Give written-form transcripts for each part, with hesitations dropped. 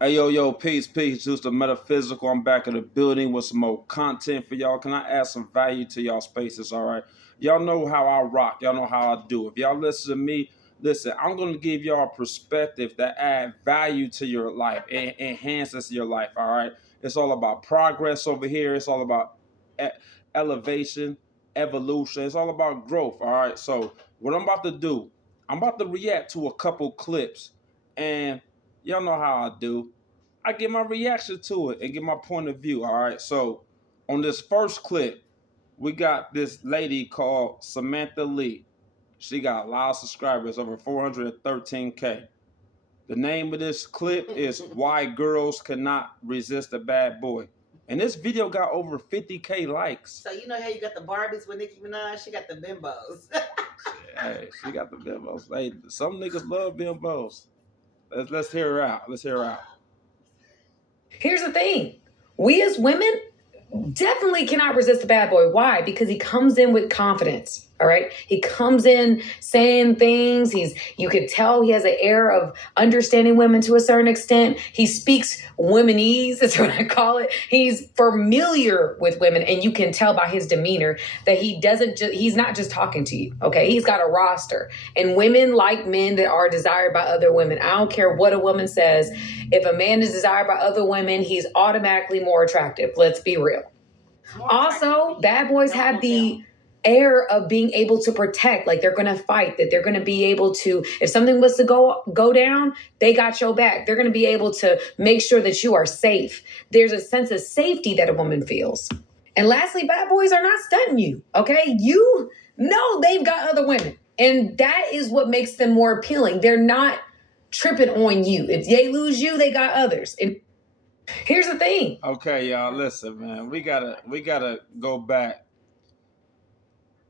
Hey, yo, peace, Just the metaphysical. I'm back in the building with some more content for y'all. Can I add some value to y'all spaces? All right. Y'all know how I rock. Y'all know how I do. If y'all listen to me, listen, I'm going to give y'all a perspective that add value to your life and enhances your life. All right. It's all about progress over here. It's all about e- elevation, evolution. It's all about growth. All right. So, what I'm about to do, I'm about to react to a couple clips. And y'all know how I do. I get my reaction to it and get my point of view. All right. So on this first clip, we got this lady called Samantha Lee. She got a lot of subscribers, over 413K. The name of this clip is Why Girls Cannot Resist a Bad Boy. And this video got over 50K likes. So you know how you got the Barbies with Nicki Minaj? She got the bimbos. Hey, she got the bimbos. Hey, some niggas love bimbos. Let's hear her out. Let's hear her out. Here's the thing. We as women definitely cannot resist a bad boy. Why? Because he comes in with confidence. All right. He comes in saying things. You could tell he has an air of understanding women to a certain extent. He speaks womanese. That's what I call it. He's familiar with women. And you can tell by his demeanor that he's not just talking to you. Okay. He's got a roster, and women like men that are desired by other women. I don't care what a woman says. If a man is desired by other women, he's automatically more attractive. Let's be real. Also, bad boys have the air of being able to protect, like they're going to fight, that they're going to be able to, if something was to go down, they got your back. They're going to be able to make sure that you are safe. There's a sense of safety that a woman feels. And lastly, bad boys are not stunting you. Okay, you know they've got other women, and that is what makes them more appealing. They're not tripping on you. If they lose you, they got others. And here's the thing. Okay, y'all, listen, man. We gotta go back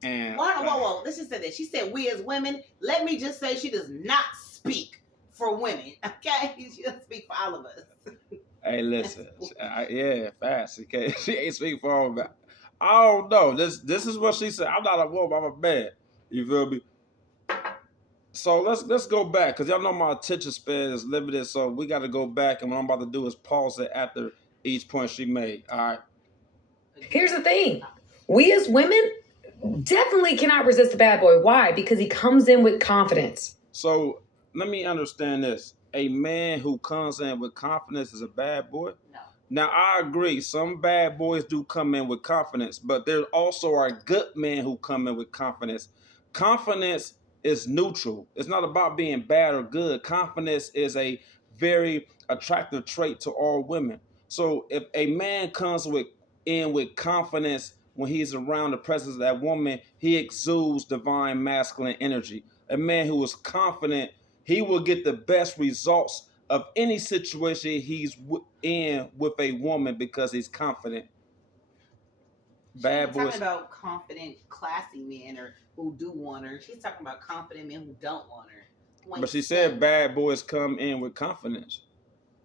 and Whoa. Let's just say that. She said we as women. Let me just say she does not speak for women. Okay? She doesn't speak for all of us. hey, listen, yeah, fast. She ain't speaking for all of that. I don't know. This is what she said. I'm not a woman. I'm a man. You feel me? So let's go back because y'all know my attention span is limited. So we got to go back, and what I'm about to do is pause it after each point she made. All right. Here's the thing. We as women definitely cannot resist a bad boy. Why? Because he comes in with confidence. So let me understand this. A man who comes in with confidence is a bad boy? No. Now, I agree. Some bad boys do come in with confidence, but there also are good men who come in with confidence. Confidence is neutral. It's not about being bad or good. Confidence is a very attractive trait to all women. So if a man comes in with confidence when he's around the presence of that woman, he exudes divine masculine energy. A man who is confident, he will get the best results of any situation he's in with a woman because he's confident. Bad boys. Talking about confident, classy men or who do want her. She's talking about confident men who don't want her. But she said bad boys come in with confidence.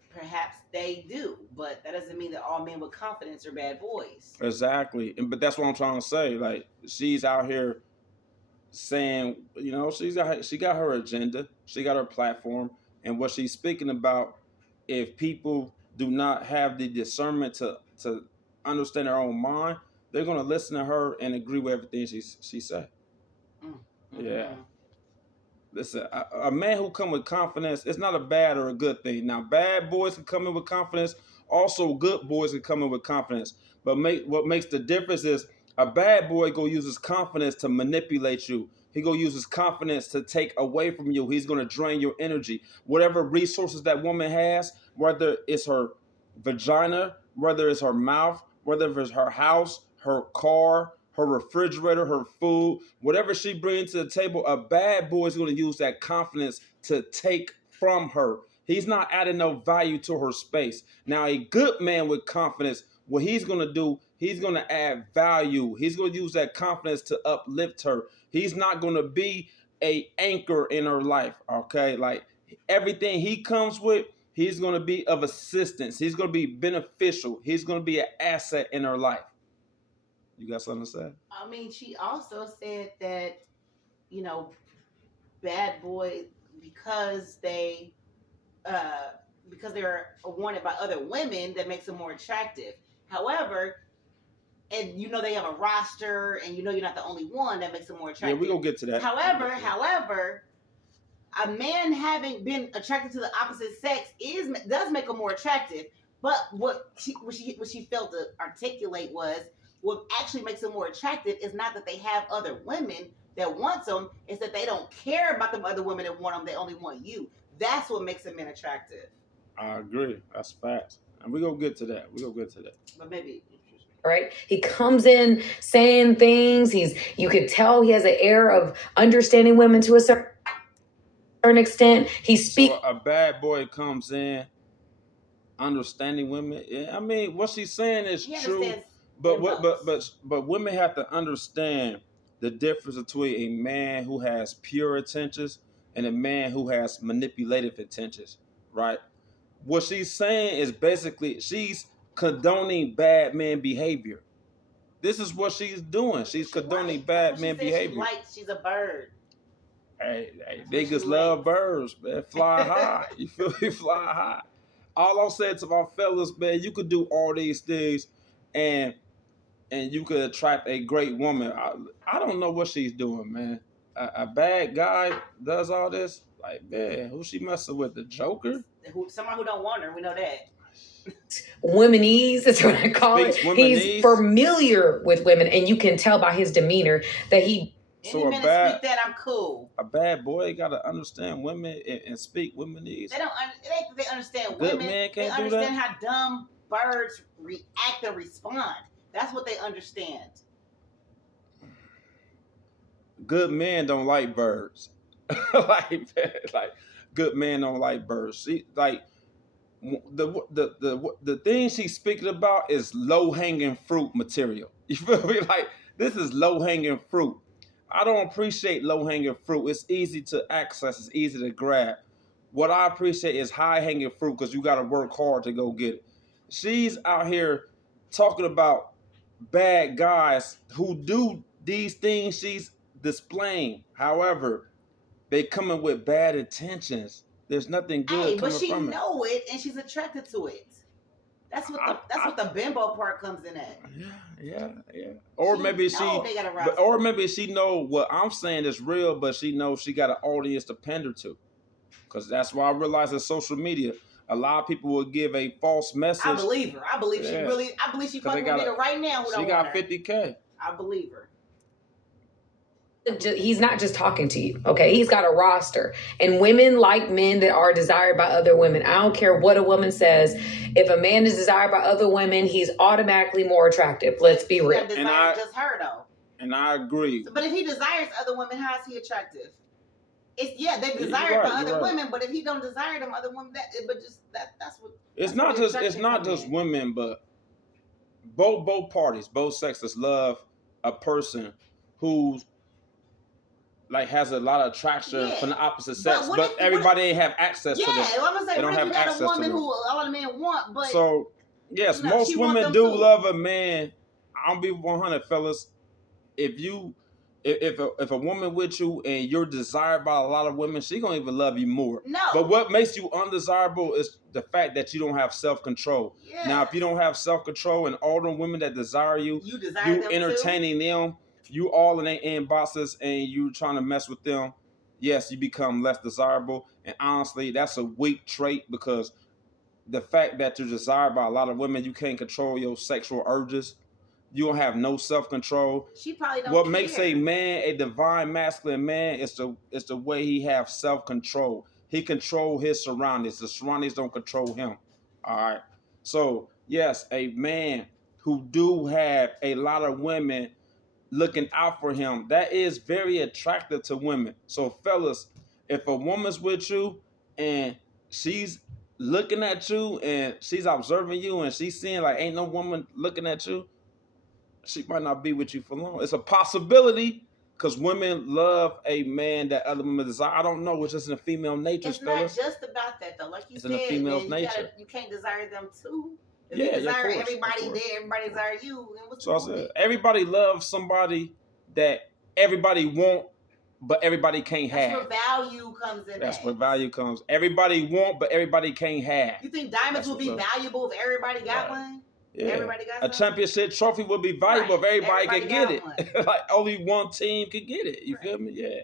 Perhaps they do, but that doesn't mean that all men with confidence are bad boys. Exactly. But that's what I'm trying to say. Like, she's out here saying, she got her agenda, she got her platform, and what she's speaking about. If people do not have the discernment to understand their own mind, they're gonna listen to her and agree with everything she said. Mm-hmm. Yeah. Listen, a man who come with confidence, it's not a bad or a good thing. Now, bad boys can come in with confidence. Also, good boys can come in with confidence. But what makes the difference is a bad boy go use his confidence to manipulate you. He go use his confidence to take away from you. He's going to drain your energy. Whatever resources that woman has, whether it's her vagina, whether it's her mouth, whether it's her house, her car, her refrigerator, her food, whatever she brings to the table, a bad boy is going to use that confidence to take from her. He's not adding no value to her space. Now, a good man with confidence, what he's going to do, he's going to add value. He's going to use that confidence to uplift her. He's not going to be a anchor in her life, okay? Like, everything he comes with, he's going to be of assistance. He's going to be beneficial. He's going to be an asset in her life. You got something to say? I mean, she also said that, bad boys, because they because they're wanted by other women that makes them more attractive. However, and you know they have a roster, and you know you're not the only one that makes them more Yeah, attractive. we gonna get to that. However, a man having been attracted to the opposite sex does make him more attractive. But what she failed to articulate was what actually makes them more attractive is not that they have other women that want them, it's that they don't care about the other women that want them. They only want you. That's what makes a man attractive. I agree. That's facts. And we gonna get to that. But maybe. Right? He comes in saying things. You could tell he has an air of understanding women to a certain extent. He speaks. So a bad boy comes in understanding women. Yeah, I mean, what she's saying is true. But women have to understand the difference between a man who has pure intentions and a man who has manipulative intentions, right? What she's saying is basically she's condoning bad man behavior. This is what she's doing. She's condoning bad man behavior. She's a bird. Hey, niggas love birds, man. Fly high. You feel me? Fly high. All I'm saying to my fellas, man, you could do all these things and you could attract a great woman. I don't know what she's doing, man. A bad guy does all this? Like, man, who she messing with? The Joker? Someone who don't want her. We know that. Womanese, that's what I call it. He's familiar with women, and you can tell by his demeanor that he... So speak that, I'm cool. A bad boy got to understand women and speak womenese. They don't. It ain't that they understand Good women. Man can't they do understand that? how dumb birds react and respond. That's what they understand. Good men don't like birds. like good men don't like birds. See, like the thing she's speaking about is low hanging fruit material. You feel me? Like this is low hanging fruit. I don't appreciate low hanging fruit. It's easy to access. It's easy to grab. What I appreciate is high hanging fruit because you got to work hard to go get it. She's out here talking about bad guys who do these things she's displaying. However, they coming with bad intentions. There's nothing good coming from it. But she know it and she's attracted to it. That's what the bimbo part comes in at. Yeah. Or maybe she know what I'm saying is real, but she knows she got an audience to pander to. Because that's why I realize that social media, a lot of people will give a false message. I believe her. I believe she fucking with me right now. She got 50K. I believe her. He's not just talking to you, okay? He's got a roster. And women like men that are desired by other women. I don't care what a woman says. If a man is desired by other women, he's automatically more attractive. Let's be real. Just her, though. And I agree. But if he desires other women, how is he attractive? They're desired by other women, but if he don't desire them other women, that's what. It's not just women, but both parties, both sexes love a person who's like has a lot of attraction from the opposite sex, but everybody ain't have access to them. Yeah, I'm gonna say, they don't have access a woman to them. who a lot of men want, but so yes, most women do love a man. I'll be 100, fellas. If a woman with you and you're desired by a lot of women, she gonna even love you more. No. But what makes you undesirable is the fact that you don't have self-control. Yeah. Now, if you don't have self-control and all the women that desire you entertaining them, you all in their inboxes and you trying to mess with them, yes, you become less desirable. And honestly, that's a weak trait because the fact that you're desired by a lot of women, you can't control your sexual urges. You don't have no self-control. She probably don't What care. makes a man a divine masculine man is the way he have self-control. He control his surroundings. The surroundings don't control him. All right. So yes, a man who do have a lot of women looking out for him, that is very attractive to women. So fellas, if a woman's with you and she's looking at you and she's observing you and she's seeing like ain't no woman looking at you, she might not be with you for long. It's a possibility because women love a man that other women desire. I don't know. It's just in the female nature. It's not just about that though. Like you said, in the female's nature. You can't desire them too. If you desire everybody there, everybody desire you. Then what's so I said, everybody loves somebody that everybody want, but everybody can't That's have. where value comes in. That's where value comes. Everybody want, but everybody can't have. You think diamonds would be valuable if everybody got one? Yeah. Everybody got a championship trophy would be valuable if everybody could get it. Like only one team could get it. You feel me? Yeah.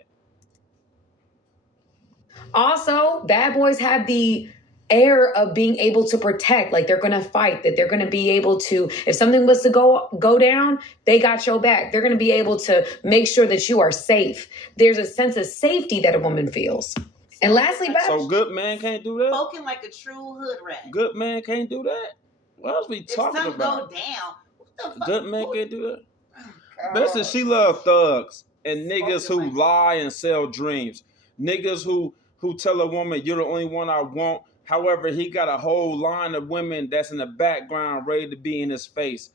Also, bad boys have the air of being able to protect, like they're going to fight, that they're going to be able to, if something was to go down, they got your back. They're going to be able to make sure that you are safe. There's a sense of safety that a woman feels. And lastly, so good man can't do that? Spoken like a true hood rat. Good man can't do that? What else we talking about? If something go down, what the fuck? Good man can't do that? Listen, she love thugs and niggas who lie and sell dreams. Niggas who tell a woman, you're the only one I want. However, he got a whole line of women that's in the background ready to be in his face.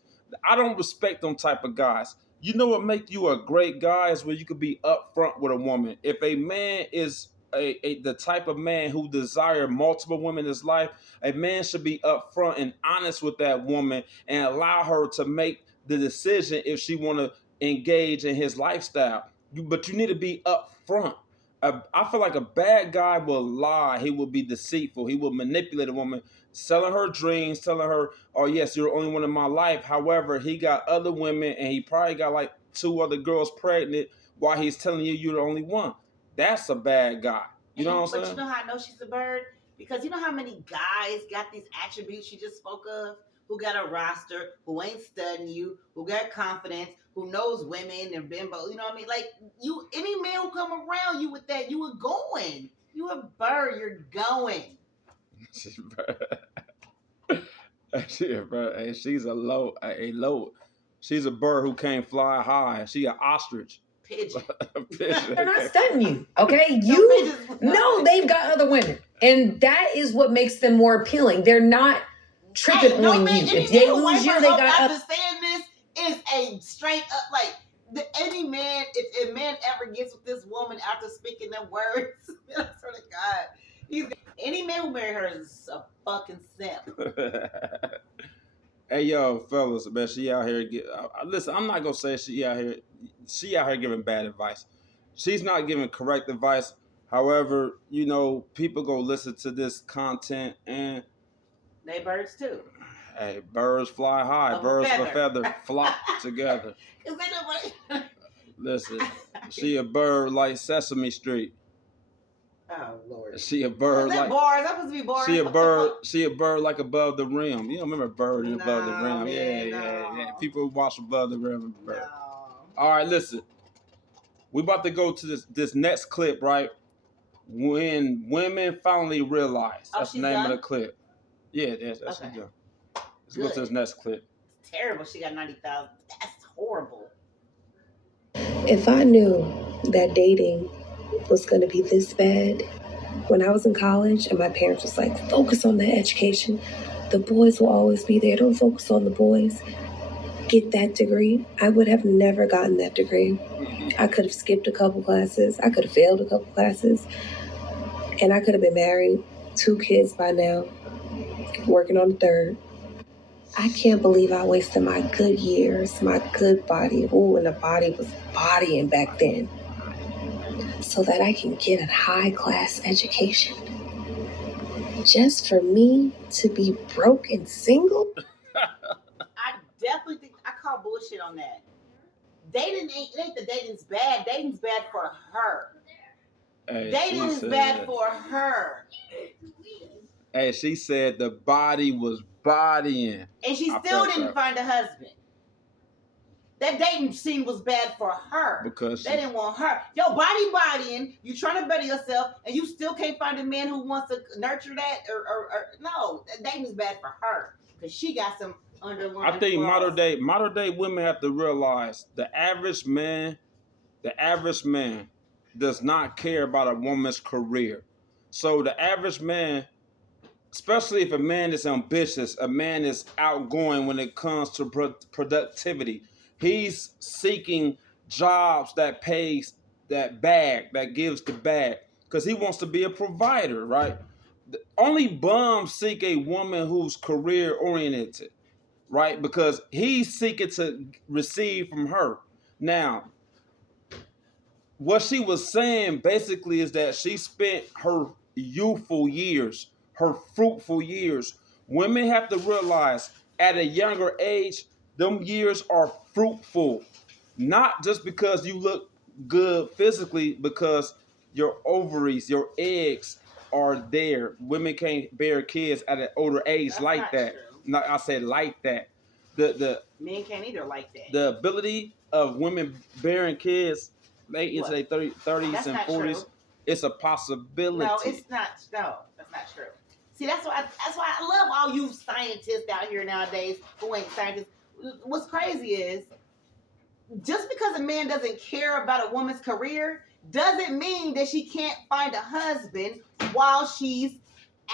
I don't respect them type of guys. You know what make you a great guy is when you could be upfront with a woman. If a man is the type of man who desire multiple women in his life, a man should be upfront and honest with that woman and allow her to make the decision if she want to engage in his lifestyle. But you need to be upfront. I feel like a bad guy will lie. He will be deceitful. He will manipulate a woman, selling her dreams, telling her, oh, yes, you're the only one in my life. However, he got other women and he probably got like 2 other girls pregnant while he's telling you you're the only one. That's a bad guy. You know what I'm saying? But you know how I know she's a bird? Because you know how many guys got these attributes she just spoke of? Who got a roster, who ain't studying you, who got confidence, who knows women and bimbo, you know what I mean? Like, you, any man who come around you with that, you were going. You a bird, you're going. She's a bird. Hey, she's a low. She's a bird who can't fly high. She an ostrich. Pigeon. Pigeon. They're not studying you, okay? You know they've got other women. And that is what makes them more appealing. They're not tripping on you. If they lose you, they got after saying this is a straight up like any man. If a man ever gets with this woman after speaking them words, I swear to God, any man who marry her is a fucking simp. Hey yo, fellas, man, she out here. Listen, I'm not gonna say she out here. She out here giving bad advice. She's not giving correct advice. However, you know, people go listen to this content and they birds too. Hey, birds fly high. Birds of a feather flock together. Listen, she a bird like Sesame Street. Oh Lord. She a bird like bars. That supposed to be bars. She a bird like above the rim. You don't remember bird above the rim? Man, yeah. People watch above the rim. No. All right, listen. We about to go to this next clip, right? When women finally realize. That's the name of the clip. Yeah, that's okay. Let's go to this next clip. It's terrible. She got 90,000. That's horrible. If I knew that dating was going to be this bad when I was in college and my parents was like, focus on the education. The boys will always be there. Don't focus on the boys. Get that degree. I would have never gotten that degree. I could have skipped a couple classes. I could have failed a couple classes. And I could have been married, 2 kids by now, working on the 3rd. I can't believe I wasted my good years, my good body. Ooh, and the body was bodying back then. So that I can get a high-class education. Just for me to be broke and single? I definitely think I call bullshit on that. Dating ain't the dating's bad. Dating's bad for her. Hey, dating is bad for her. Hey, she said the body was bodying. And she still didn't find a husband. That dating scene was bad for her. Because they didn't want her. Yo, bodying, you trying to better yourself, and you still can't find a man who wants to nurture that, or no, that dating is bad for her. Because she got some underlying I think flaws. modern day women have to realize the average man does not care about a woman's career. So the average man, especially if a man is ambitious, a man is outgoing when it comes to productivity, he's seeking jobs that pays that bag, that gives the bag, because he wants to be a provider, right? Only bums seek a woman who's career oriented, right? Because he's seeking to receive from her. Now, what she was saying basically is that she spent her youthful years, her fruitful years. Women have to realize at a younger age, them years are fruitful. Not just because you look good physically, because your ovaries, your eggs are there. Women can't bear kids at an older age That's like not that. true. No, I said like that. The Men can't either like that. the ability of women bearing kids late into What? their 30s That's and not 40s, true. it's a possibility. No, it's not. No, that's not true. See, that's why I love all you scientists out here nowadays who ain't scientists. What's crazy is just because a man doesn't care about a woman's career doesn't mean that she can't find a husband while she's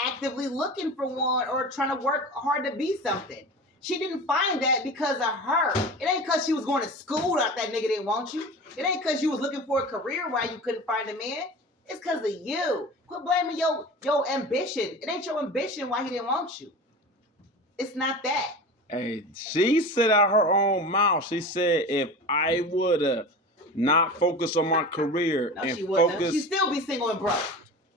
actively looking for one or trying to work hard to be something. She didn't find that because of her. It ain't because she was going to school that nigga didn't want you. It ain't because you was looking for a career why you couldn't find a man. It's because of you. Quit blaming your ambition. It ain't your ambition why he didn't want you. It's not that. Hey, she said out her own mouth, she said, if I would have not focused on my career No, and she wouldn't. focused. She'd still be single and broke.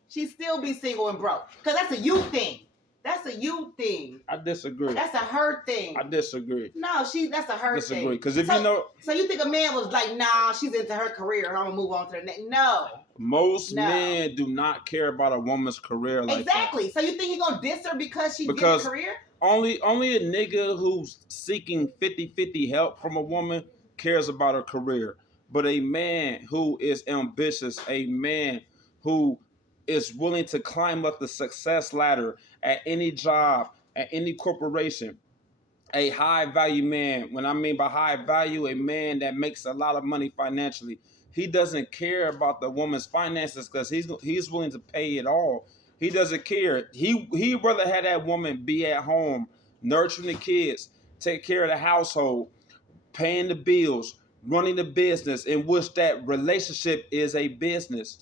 She'd still be single and broke. Because that's a you thing. That's a you thing. I disagree. That's a her thing. I disagree. No, that's a her thing. Disagree. Because if So- you know, So you think a man was like, nah, she's into her career. I'm gonna move on to the next. No. most No. men do not care about a woman's career like Exactly. So you think he gonna diss her because she's Because- getting a career? that. Only a nigga who's seeking 50-50 help from a woman cares about her career. But a man who is ambitious, a man who is willing to climb up the success ladder at any job, at any corporation, a high value man. When I mean by high value, a man that makes a lot of money financially. He doesn't care about the woman's finances because he's willing to pay it all. He doesn't care. He'd rather have that woman be at home, nurturing the kids, take care of the household, paying the bills, running the business, in which that relationship is a business.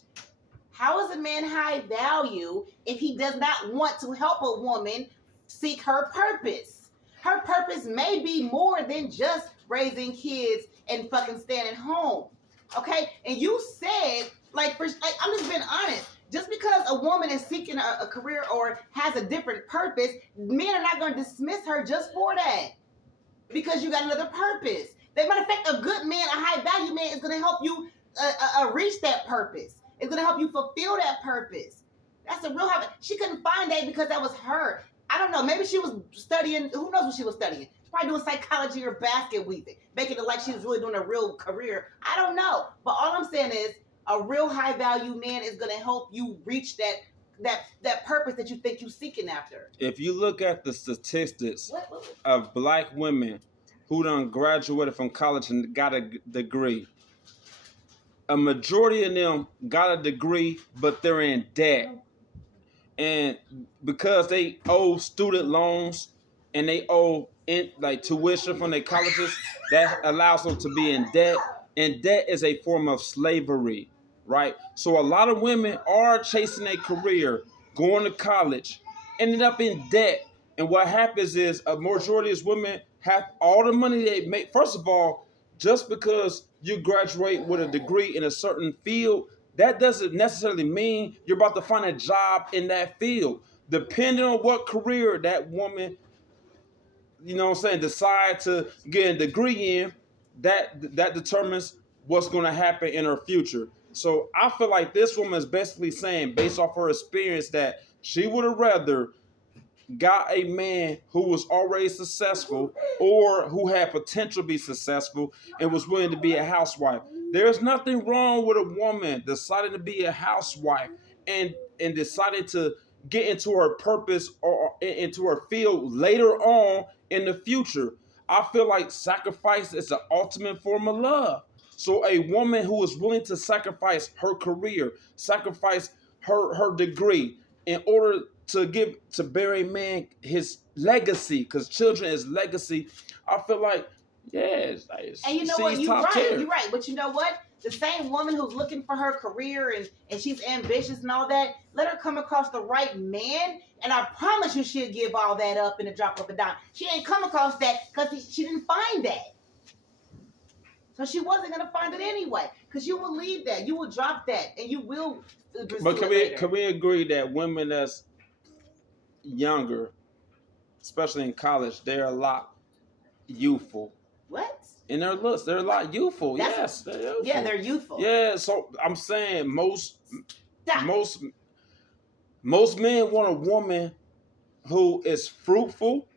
How is a man high value if he does not want to help a woman seek her purpose? Her purpose may be more than just raising kids and fucking staying at home. Okay? And you said, I'm just being honest. Just because a woman is seeking a career or has a different purpose, men are not going to dismiss her just for that. Because you got another purpose. As a matter of fact, a good man, a high value man, is going to help you reach that purpose. It's going to help you fulfill that purpose. That's a real high. She couldn't find that because that was her. I don't know. Maybe she was studying. Who knows what she was studying? Probably doing psychology or basket weaving, making it like she was really doing a real career. I don't know. But all I'm saying is a real high value man is going to help you reach that purpose that you think you're seeking after. If you look at the statistics What? of black women who done graduated from college and got a degree, a majority of them got a degree, but they're in debt. And because they owe student loans and they owe tuition from their colleges, that allows them to be in debt. And debt is a form of slavery, right? So a lot of women are chasing a career, going to college, ended up in debt. And what happens is a majority of women have all the money they make. First of all, just because you graduate with a degree in a certain field, that doesn't necessarily mean you're about to find a job in that field. Depending on what career that woman, decide to get a degree in, that determines what's going to happen in her future. So I feel like this woman is basically saying, based off her experience, that she would have rather got a man who was already successful or who had potential to be successful and was willing to be a housewife. There's nothing wrong with a woman deciding to be a housewife and deciding to get into her purpose or into her field later on in the future. I feel like sacrifice is the ultimate form of love. So a woman who is willing to sacrifice her career, sacrifice her degree in order to bear a man his legacy, because children is legacy, I feel like, yes. And you know what? You're right. But you know what? The same woman who's looking for her career and she's ambitious and all that, let her come across the right man, and I promise you she'll give all that up in a drop of a dime. She ain't come across that because she didn't find that. So she wasn't gonna find it anyway, because you will leave that, you will drop that, and you will. But can we agree that women that's younger, especially in college, they're a lot youthful. What? In their looks, they're a lot youthful. That's yes, they're youthful. Yeah, they're youthful. Yeah, so I'm saying most Stop. most men want a woman who is fruitful,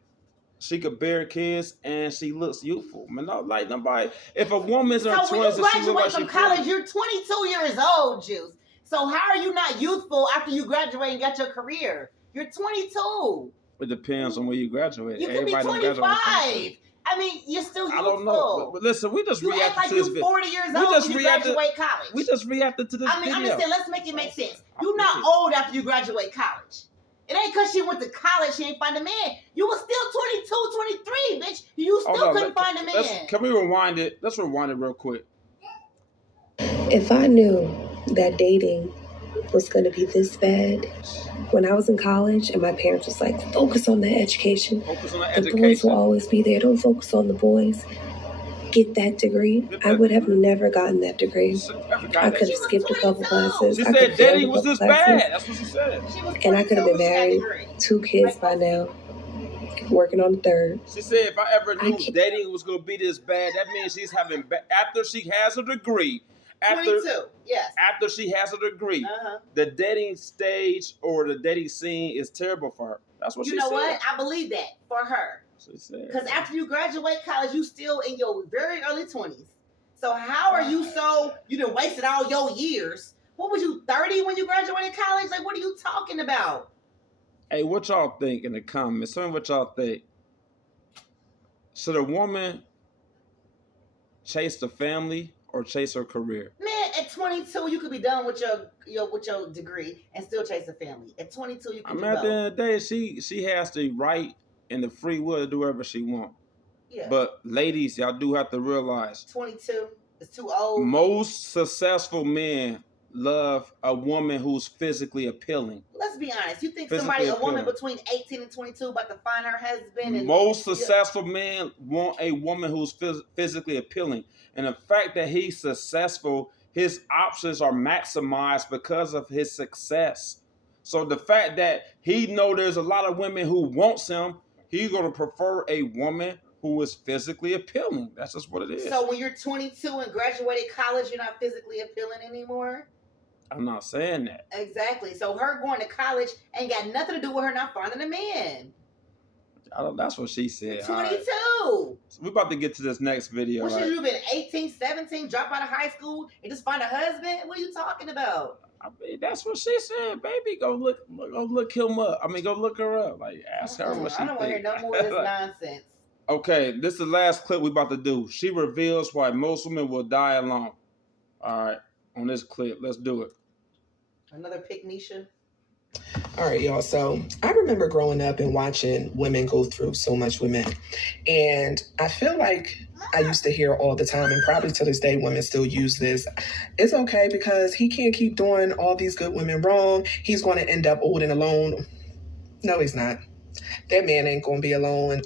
she could bear kids, and she looks youthful. Man, not like nobody. If a woman's in her So when 20s you and she look graduate like from she college, 40, you're 22 years old, Juice. So how are you not youthful after you graduate and got your career? You're 22. it depends on where you graduate. You could be Everybody 25. don't graduate. I mean, you're still youthful. I don't know. But listen, we just You act reacted like to this you're video. 40 years We old just when you reacted- graduate college. We just reacted to this I'm video. just saying, let's make it make sense. You're not old after you graduate college. It ain't because she went to college, she ain't find a man. You was still 22, 23, bitch. You still couldn't find a man. Can we rewind it? Let's rewind it real quick. If I knew that dating was going to be this bad, when I was in college and my parents was like, focus on the education. Focus on the The boys education. will always be there. Don't focus on the boys. Get that degree. I would have never gotten that degree. I could have skipped a couple classes. She I could said have failed dating a was couple this classes. bad. That's what she said. She was And I could have been 22, she got a married, degree. 2 kids by now, working on the 3rd. She said if I ever I knew can't- dating was going to be this bad, that means she's having, after she has a degree, 22, yes. after she has a degree, Uh-huh. the dating stage or the dating scene is terrible for her. That's what You she know said. what? I believe that for her. She said. Because after you graduate college, you still in your very early 20s. So how are you you done wasted all your years? What was you, 30 when you graduated college? Like, what are you talking about? Hey, what y'all think in the comments? Tell me what y'all think. Should a woman chase the family or chase her career? Man, at 22, you could be done with your degree and still chase a family. At 22, you I can mean, do at the both. end of the day, she has the right and the free will to do whatever she wants. Yeah. But ladies, y'all do have to realize 22 is too old. most successful men love a woman who's physically appealing. Let's be honest. You think Physically a woman appealing. between 18 and 22 about to find her husband? And Most successful men want a woman who's physically appealing. And the fact that he's successful, his options are maximized because of his success. So the fact that he know there's a lot of women who wants him, he's going to prefer a woman who is physically appealing. That's just what it is. So when you're 22 and graduated college, you're not physically appealing anymore? I'm not saying that. Exactly. So her going to college ain't got nothing to do with her not finding a man. That's what she said. You're All right. 22. So we're about to get to this next video. What Right? should you have been, 18, 17, drop out of high school and just find a husband? What are you talking about? I mean, that's what she said, baby. Go look him up. I mean, go look her up. Like, ask her what she I don't want to hear think. no more of this nonsense. Okay, this is the last clip we about to do. She reveals why most women will die alone. All right, on this clip, let's do it. Another pick, Nisha. All right, y'all. So I remember growing up and watching women go through so much with men. And I feel like I used to hear all the time, and probably to this day, women still use this. It's okay because he can't keep doing all these good women wrong. He's going to end up old and alone. No, he's not. That man ain't going to be alone.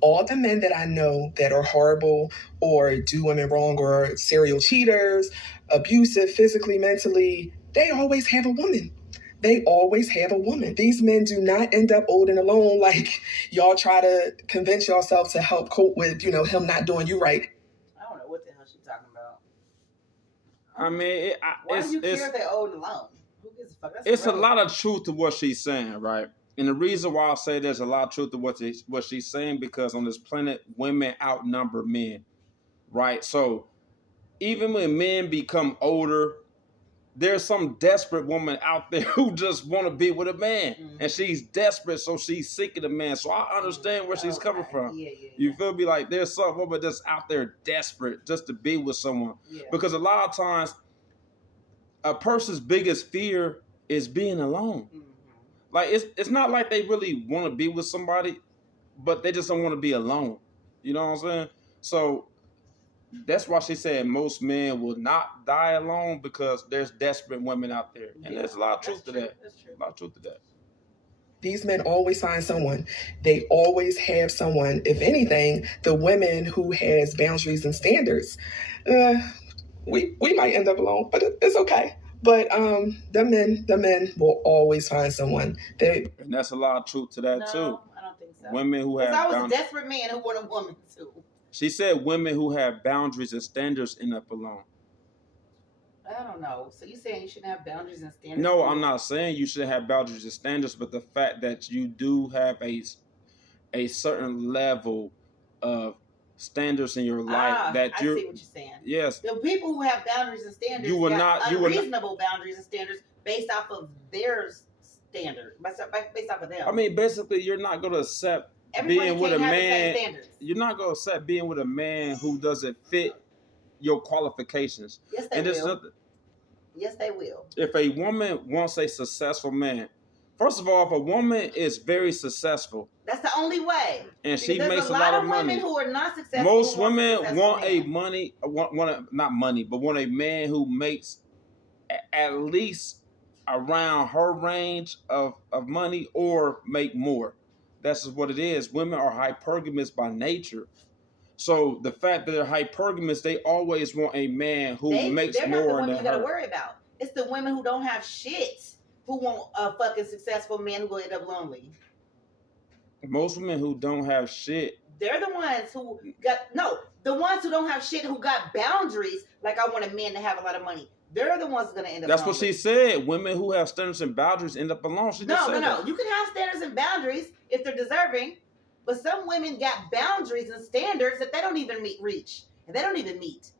All the men that I know that are horrible or do women wrong or serial cheaters, abusive physically, mentally, they always have a woman. They always have a woman. These men do not end up old and alone like y'all try to convince yourself to help cope with, him not doing you right. I don't know what the hell she's talking about. I mean, Why do you care if they're old and alone? Who gives a fuck? That's it's a irrelevant. lot of truth to what she's saying, right? And the reason why I say there's a lot of truth to what she's saying, because on this planet, women outnumber men, right? So even when men become older, there's some desperate woman out there who just want to be with a man. Mhm. And she's desperate, so she's seeking a man. So I understand where she's coming from. Yeah. You feel me? Like there's some woman that's out there desperate just to be with someone. Yeah. Because a lot of times, a person's biggest fear is being alone. Mhm. Like it's not like they really want to be with somebody, but they just don't want to be alone. You know what I'm saying? So that's why she said most men will not die alone, because there's desperate women out there. And Yeah. there's a lot of truth That's to true. that. That's true. A lot of truth to that. These men always find someone. They always have someone. If anything, the women who has boundaries and standards, we might end up alone, but it's okay. But the men will always find someone. And that's a lot of truth to that No, too. I don't think so. Women who have It's always a boundaries. desperate man who want a woman too. She said women who have boundaries and standards end up alone. I don't know. So you saying you shouldn't have boundaries and standards? No, I'm not saying you should have boundaries and standards, but the fact that you do have a certain level of standards in your life that I you're see what you're saying. yes, The people who have boundaries and standards You will got not- you will not- unreasonable boundaries and standards based off of their standard, based off of them. I mean basically you're not going to accept everybody being with can't a have the man- same standards. you're not going to accept being with a man who doesn't fit your qualifications. Yes, they And this will. Yes, they will. if a woman wants a successful man, first of all, if a woman is very successful That's the only way. and she There's makes a a lot of women money, who are not successful. most who want women successful want a men. not money, but want a man who makes at least around her range of money or make more. That's just what it is. Women are hypergamous by nature. So the fact that they're hypergamous, they always want a man who makes They're not the more women than you gotta her. worry about. It's the women who don't have shit who want a fucking successful man who will end up lonely. Most women who don't have shit, They're the ones who the ones who don't have shit who got boundaries. Like I want a man to have a lot of money. They're the ones gonna end up. that's what lonely. she said. Women who have standards and boundaries end up alone. She just No. said that. You can have standards and boundaries if they're deserving, but some women got boundaries and standards that they don't even reach, and they don't even meet.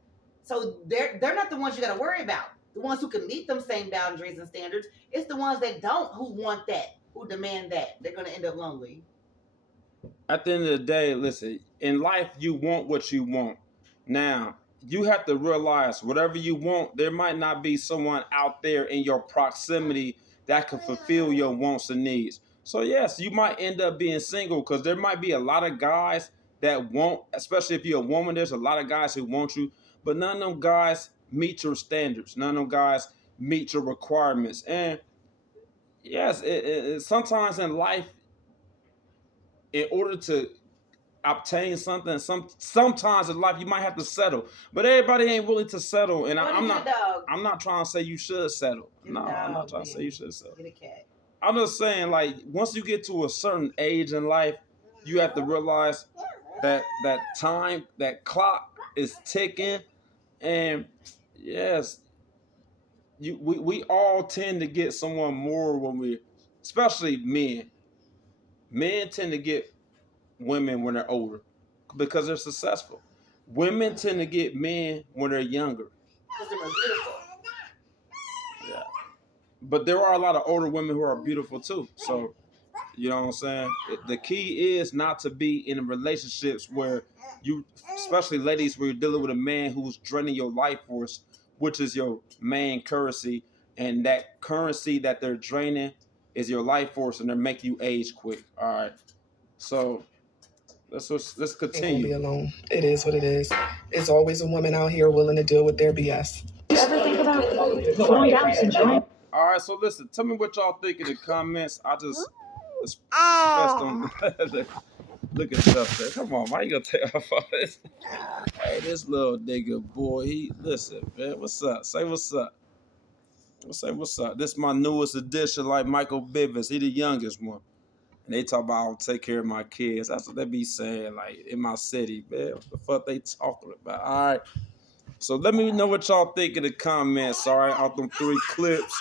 So they're not the ones you got to worry about. The ones who can meet them same boundaries and standards. It's the ones that don't, who want that, who demand that. They're gonna end up lonely. At the end of the day, listen, in life, you want what you want. Now, you have to realize whatever you want, there might not be someone out there in your proximity that can fulfill your wants and needs. So, yes, you might end up being single because there might be a lot of guys that want, especially if you're a woman, there's a lot of guys who want you, but none of them guys meet your standards. None of them guys meet your requirements. And, yes, sometimes in life, in order to obtain something, sometimes in life you might have to settle, but everybody ain't willing to settle. And What I'm is not. your dog? I'm not trying to say you should settle. Get No, a I'm not dog, trying to say man. you should settle. Get a cat. I'm just saying, like, once you get to a certain age in life, you have to realize that time, that clock is ticking, and yes, we all tend to get someone more when we, especially men. Men tend to get women when they're older because they're successful. Women tend to get men when they're younger. Because they're more beautiful. Yeah. But there are a lot of older women who are beautiful too. So, you know what I'm saying? The key is not to be in relationships where you, especially ladies, where you're dealing with a man who's draining your life force, which is your main currency. And that currency that they're draining is your life force, and they're making you age quick. All right. So let's They won't be continue. alone. It is what it is. It's always a woman out here willing to deal with their BS. Ever think about slowing down and enjoying? All right, so listen, tell me what y'all think in the comments. I just expressed on look at stuff there. Come on, why you gonna take off all this? Hey, this little nigga boy, he listen, man. What's up? Say what's up. Say what's up. This is my newest addition, like Michael Bivins. He the youngest one. And they talk about I'll take care of my kids. That's what they be saying, like in my city, man. What the fuck they talking about? All right. So let me know what y'all think in the comments. All right, out them 3 clips.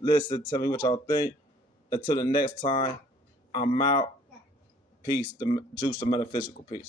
Listen, tell me what y'all think. Until the next time, I'm out. Peace. The Juice, the metaphysical. Peace.